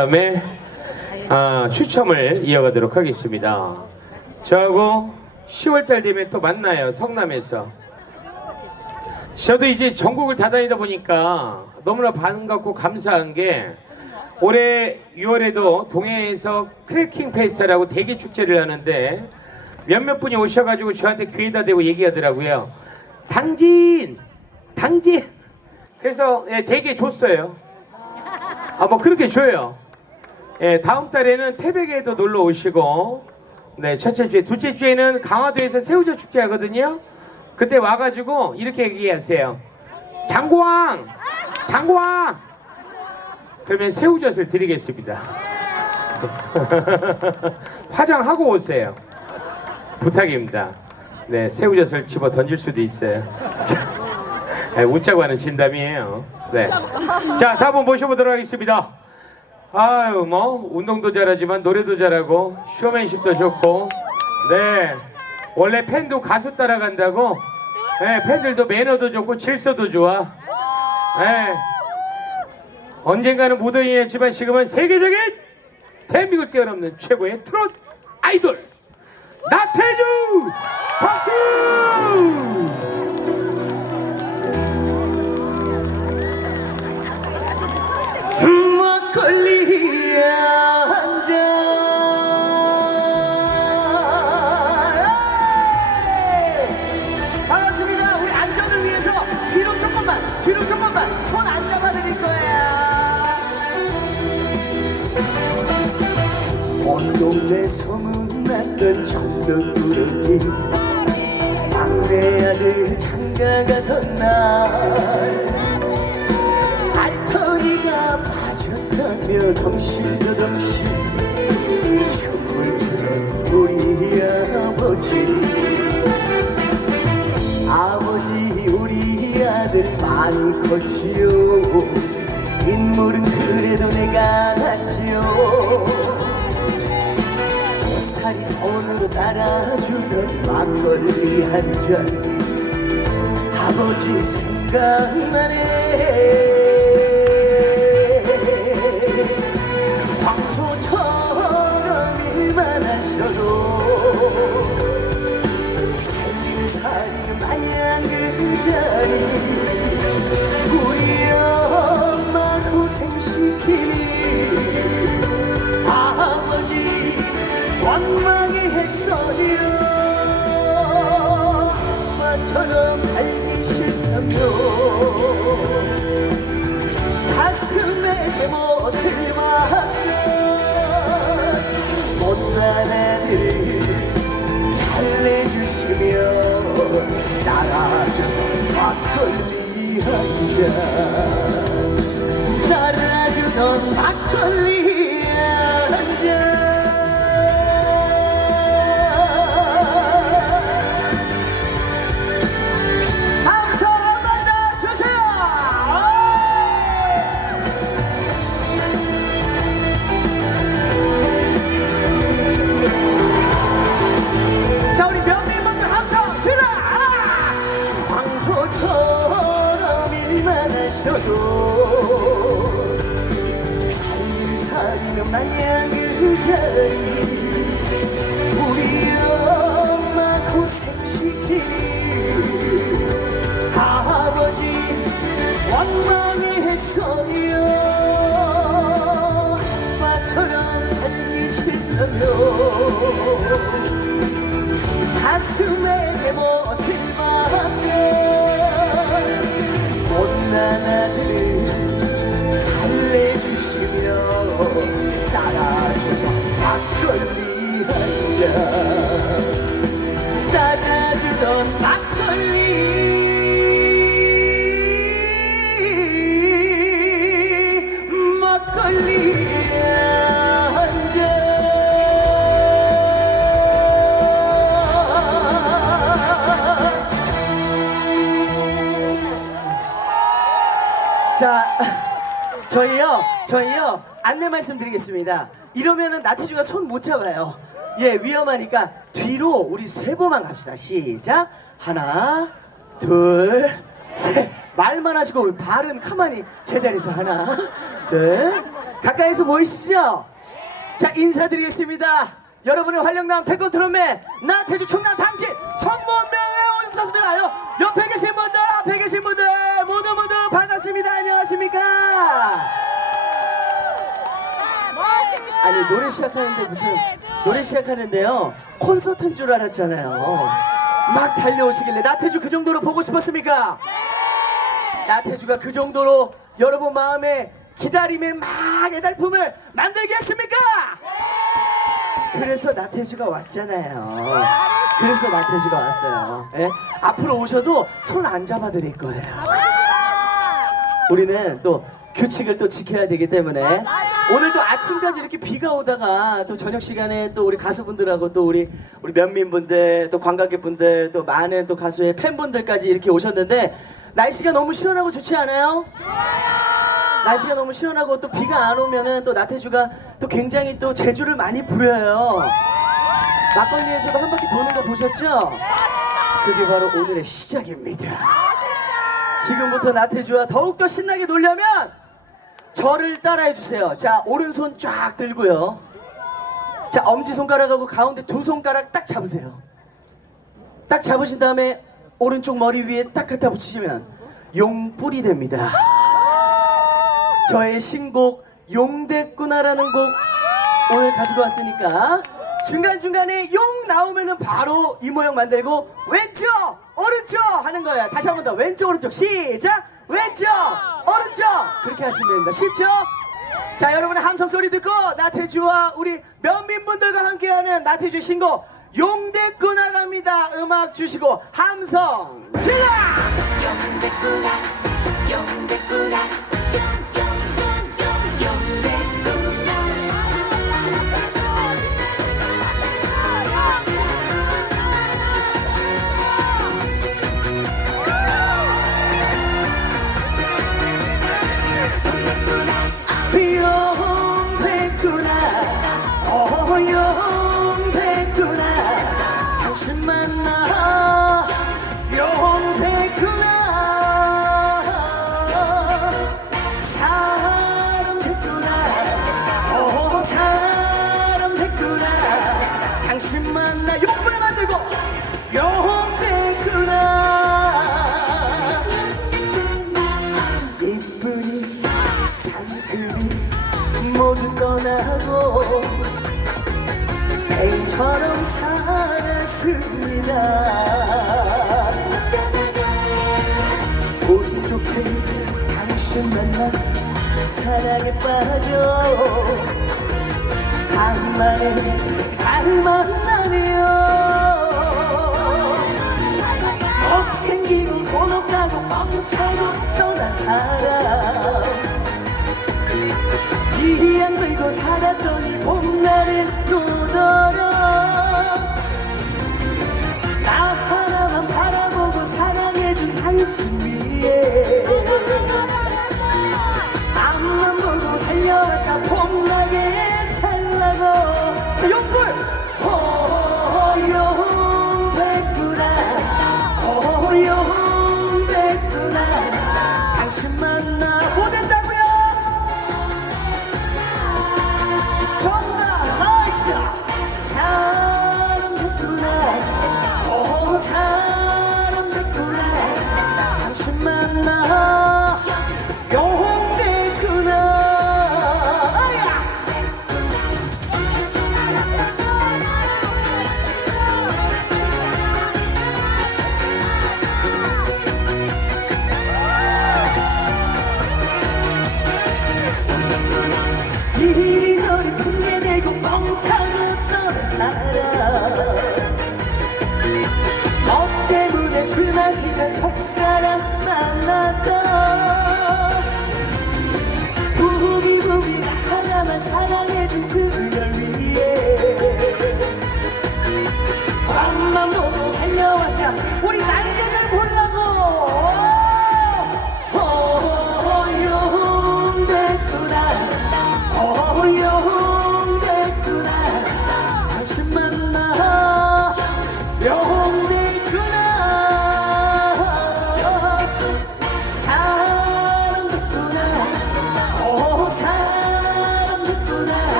다음에 아, 추첨을 이어가도록 하겠습니다. 저하고 10월달 되면 또 만나요. 성남에서. 저도 이제 전국을 다 다니다 보니까 너무나 반갑고 감사한 게 올해 6월에도 동해에서 크래킹 페스트라고 대게 축제를 하는데 몇몇 분이 오셔가지고 저한테 귀에다 대고 얘기하더라고요. 당진! 당진! 그래서 예, 대게 줬어요. 아 뭐 그렇게 줘요. 예, 다음 달에는 태백에도 놀러 오시고, 네, 첫째 주에, 둘째 주에는 강화도에서 새우젓 축제 하거든요. 그때 와가지고 이렇게 얘기하세요. 장고왕! 장고왕! 그러면 새우젓을 드리겠습니다. 화장하고 오세요. 부탁입니다. 네, 새우젓을 집어 던질 수도 있어요. 네, 웃자고 하는 진담이에요. 네. 자, 다음 분 모셔보도록 하겠습니다. 아유, 뭐, 운동도 잘하지만 노래도 잘하고, 쇼맨십도 좋고, 네. 원래 팬도 가수 따라간다고, 네, 팬들도 매너도 좋고, 질서도 좋아. 네. 언젠가는 무더위였지만 지금은 세계적인 대한민국을 뛰어넘는 최고의 트롯 아이돌, 나태주! 박수! 소문났던 청덕구름이 막내 아들 장가 가던 날. 알터니가 빠졌다며 덩실더덩실 춤을 추는 우리 아버지. 아버지 우리 아들 많이 컸지요. 인물은 그래도 내가 낫지요 손으로 따라주던 막걸리 한 잔 아버지 생각나네 못을 막는 못난 애들 달래주시며 따라주던 막걸리. 한 잔 따라주던 막걸리 싫다며 가슴에 내 못을 박는 못난 아들을 달래주시며 따라주던 막걸리 한잔 저희요, 저희요, 안내 말씀드리겠습니다. 이러면은 나태주가 손 못 잡아요. 예, 위험하니까 뒤로 우리 세 번만 갑시다. 시작. 하나, 둘, 셋. 말만 하시고 발은 가만히 제자리에서 하나, 둘, 가까이서 보이시죠? 자 인사드리겠습니다. 여러분의 활력남 태권 트롯맨 나태주 충남 당진 성문명에 오셨습니다. 요 옆에 계신 분들 앞에 계신 분들 반갑습니다. 안녕하십니까? 아니 노래 시작하는데 무슨 노래 시작하는데요 콘서트인 줄 알았잖아요. 막 달려오시길래 나태주 그 정도로 보고 싶었습니까? 나태주가 그 정도로 여러분 마음에 기다림의 막 애달품을 만들게 했습니까? 그래서 나태주가 왔잖아요. 그래서 나태주가 왔어요. 예? 앞으로 오셔도 손 안 잡아드릴 거예요. 우리는 또 규칙을 또 지켜야 되기 때문에 오늘도 아침까지 이렇게 비가 오다가 또 저녁 시간에 또 우리 가수분들하고 또 우리 우리 면민분들 또 관광객분들 또 많은 또 가수의 팬분들까지 이렇게 오셨는데 날씨가 너무 시원하고 좋지 않아요? 날씨가 너무 시원하고 또 비가 안 오면은 또 나태주가 또 굉장히 또 제주를 많이 부려요. 막걸리에서도 한 바퀴 도는 거 보셨죠? 그게 바로 오늘의 시작입니다. 지금부터 나태주와 더욱더 신나게 놀려면 저를 따라해 주세요. 자, 오른손 쫙 들고요. 자, 엄지손가락하고 가운데 두 손가락 딱 잡으세요. 딱 잡으신 다음에 오른쪽 머리 위에 딱 갖다 붙이시면 용뿔이 됩니다. 저의 신곡 용됐구나라는 곡 오늘 가지고 왔으니까 중간중간에 용 나오면은 바로 이 모양 만들고 왼쪽 오른쪽 하는 거예요 다시 한 번 더. 왼쪽 오른쪽. 시작. 왼쪽. 오른쪽. 그렇게 하시면 됩니다. 쉽죠? 자 여러분의 함성 소리 듣고 나태주와 우리 면민분들과 함께하는 나태주 신곡 용됐구나 갑니다. 음악 주시고 함성 질러 뱀처럼 살았습니다. 오른쪽에 당신 만나 사랑에 빠져. 간만에 살만나네요. 못생기고 곤혹하고 멍청고 떠난 사람. 이양 물고 살았더니 봄날은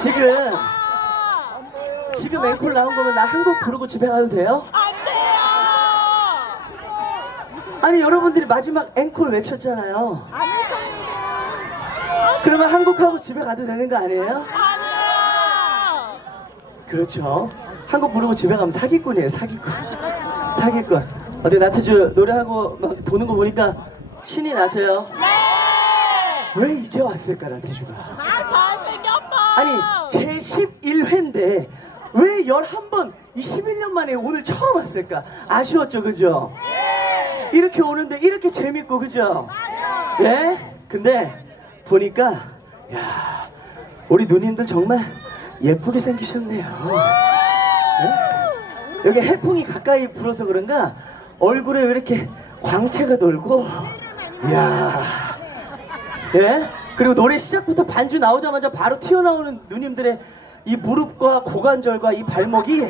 지금 지금 앵콜 나온 거면 나 한 곡 부르고 집에 가도 돼요? 안 돼요! 아니 여러분들이 마지막 앵콜 외쳤잖아요. 안! 그러면 한 곡 하고 집에 가도 되는 거 아니에요? 그렇죠. 한 곡 부르고 집에 가면 사기꾼이에요, 사기꾼. 사기꾼. 어때 나태주 노래하고 막 도는 거 보니까 신이 나세요. 네! 왜 이제 왔을까 나태주가? 아! 아니 제 11회인데 왜 11번 이 11년 만에 오늘 처음 왔을까? 아쉬웠죠 그죠? 이렇게 오는데 이렇게 재밌고 그죠? 예? 근데 보니까 야 우리 누님들 정말 예쁘게 생기셨네요 예? 여기 해풍이 가까이 불어서 그런가 얼굴에 왜 이렇게 광채가 돌고 이야 예? 그리고 노래 시작부터 반주 나오자마자 바로 튀어나오는 누님들의 이 무릎과 고관절과 이 발목이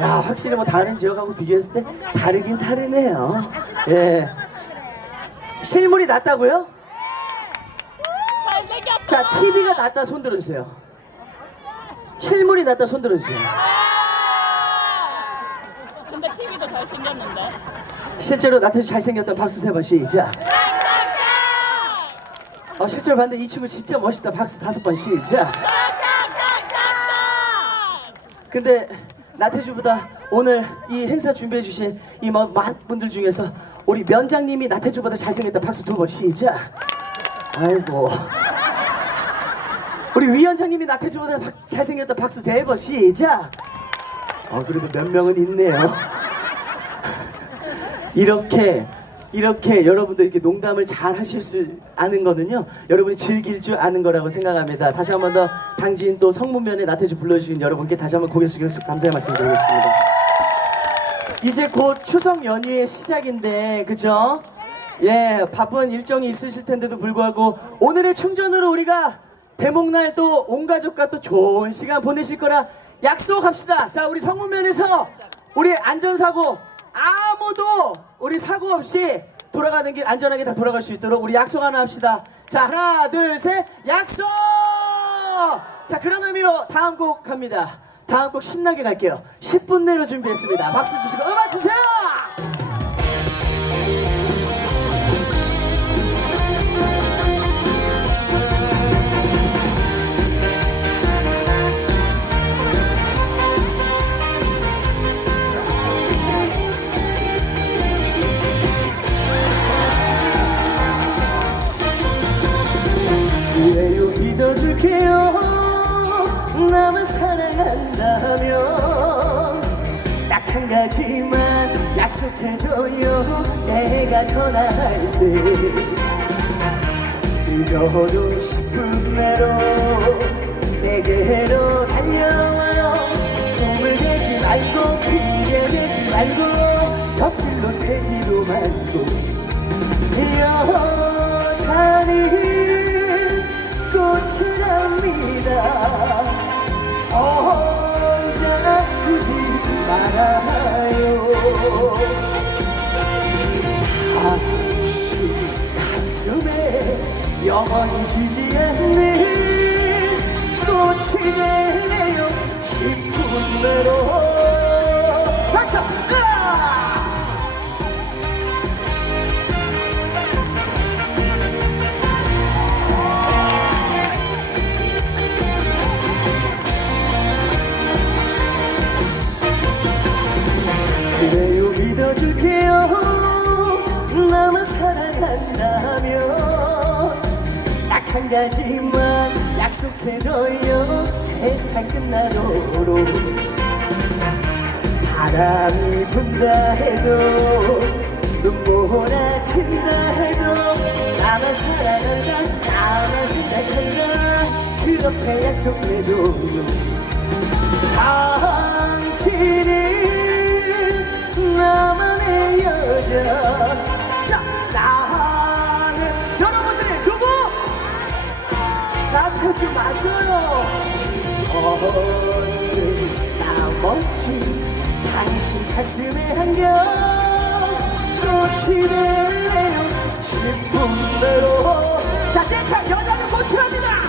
야 확실히 뭐 다른 지역하고 비교했을 때 다르긴 다르네요. 예. 실물이 낫다고요? 자, TV가 낫다 손 들어주세요. 실물이 낫다 손 들어주세요. 근데 TV도 잘생겼는데? 실제로 나태주 잘생겼던 박수 세번 시작. 어, 실제로 봤는데 이 친구 진짜 멋있다. 박수 다섯 번 시작. 근데 나태주보다 오늘 이 행사 준비해 주신 이 뭐- 많은 분들 중에서 우리 면장님이 나태주보다 잘생겼다. 박수 두 번 시작. 아이고. 우리 위원장님이 나태주보다 박- 잘생겼다. 박수 세 번 시작. 어 그래도 몇 명은 있네요. 이렇게 이렇게 여러분들 이렇게 농담을 잘 하실 수 아는 거는요 여러분이 즐길 줄 아는 거라고 생각합니다. 다시 한 번 더 당진 또 성문면에 나태주 불러주신 여러분께 다시 한번 고개 숙여서 감사의 말씀 드리겠습니다. 이제 곧 추석 연휴의 시작인데 그죠? 예 바쁜 일정이 있으실 텐데도 불구하고 오늘의 충전으로 우리가 대목날 또 온 가족과 또 좋은 시간 보내실 거라 약속합시다. 자 우리 성문면에서 우리 안전사고 아무도 우리 사고 없이 돌아가는 길 안전하게 다 돌아갈 수 있도록 우리 약속 하나 합시다. 자, 하나, 둘, 셋, 약속! 자, 그런 의미로 다음 곡 갑니다. 다음 곡 신나게 갈게요. 10분 내로 준비했습니다. 박수 주시고 음악 주세요! 믿어줄게요. 나만 사랑한다면 딱 한 가지만 약속해줘요. 내가 전화할 때 늦어도 10분 내로 내게로 달려와요. 꿈을 대지 말고 핑계 대지 말고 옆길로 새지도 말고 여자는 꽃이랍니다. 혼자 두지 말아요. 당신 가슴에 영원히 지지 않는 꽃이 될래요. 10분 내로. 박수! 가지만 약속해줘요. 세상 끝나도록. 바람이 분다 해도 눈몰아친다 해도 나만 사랑한다 나만 생각한다. 그렇게 약속해줘요 당신은 나만의 여자. 자 나 나태주 맞아요. 언제나 멋진 당신 가슴에 한겨 꽃이 될래요. 10분 내로. 자내참 여자는 꽃이랍니다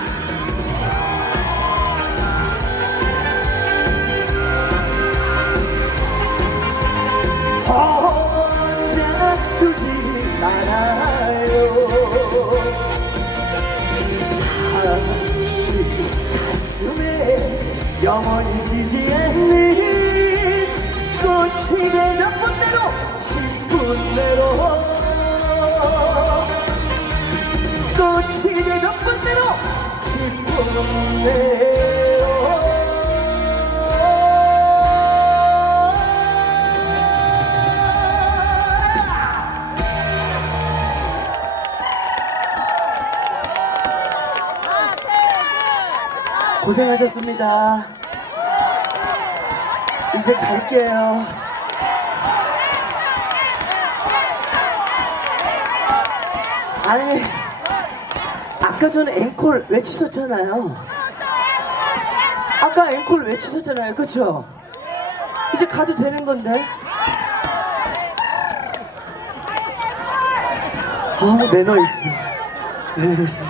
고생하셨습니다. 이제 갈게요. 아니, 아까 전에 앵콜 외치셨잖아요. 아까 앵콜 외치셨잖아요. 그쵸? 이제 가도 되는 건데. 아, 매너 있어. 매너 있어.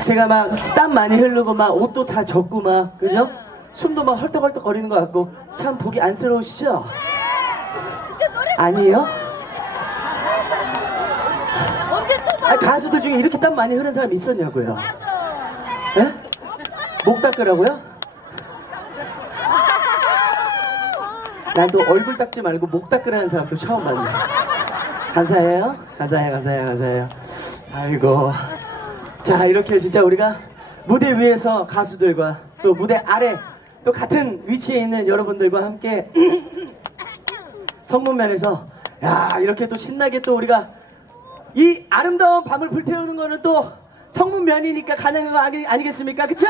제가 막 땀 많이 흐르고 막 옷도 다 젖고 막 그죠? 숨도 막 헐떡헐떡 거리는 것 같고 참 보기 안쓰러우시죠? 아니에요? 아, 가수들 중에 이렇게 땀 많이 흐른 사람 있었냐고요? 예? 목 닦으라고요? 난 또 얼굴 닦지 말고 목 닦으라는 사람도 처음 봤네. 감사해요. 감사해요. 감사해요. 감사해요. 아이고. 자, 이렇게 진짜 우리가 무대 위에서 가수들과 또 무대 아래 또 같은 위치에 있는 여러분들과 함께 성문면에서 야, 이렇게 또 신나게 또 우리가 이 아름다운 밤을 불태우는 거는 또 성문면이니까 가능한 거 아니, 아니겠습니까? 그쵸?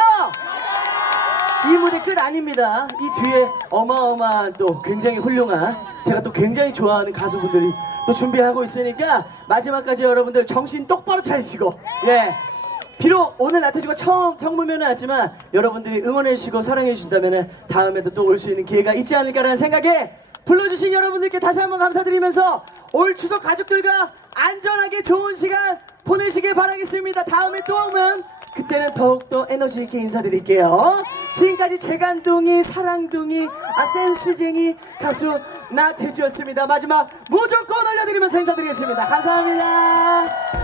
이 무대 끝 아닙니다. 이 뒤에 어마어마한 또 굉장히 훌륭한 제가 또 굉장히 좋아하는 가수분들이 또 준비하고 있으니까 마지막까지 여러분들 정신 똑바로 차리시고 예. 비록 오늘 나태주가 처음 성무면은 왔지만 여러분들이 응원해 주시고 사랑해 주신다면 다음에도 또 올 수 있는 기회가 있지 않을까라는 생각에 불러주신 여러분들께 다시 한번 감사드리면서 올 추석 가족들과 안전하게 좋은 시간 보내시길 바라겠습니다. 다음에 또 오면 그때는 더욱더 에너지 있게 인사드릴게요. 지금까지 재간둥이, 사랑둥이, 아 센스쟁이 가수 나태주였습니다. 마지막 무조건 올려드리면서 인사드리겠습니다. 감사합니다.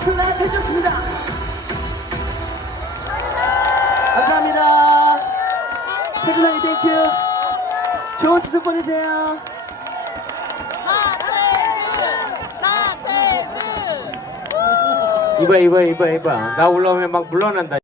가수 나태주였습니다. 감사합니다. 태준아기 땡큐 좋은 추석 보내세요! 이봐 이봐 이봐 이봐. 나 올라오면 막 물러난다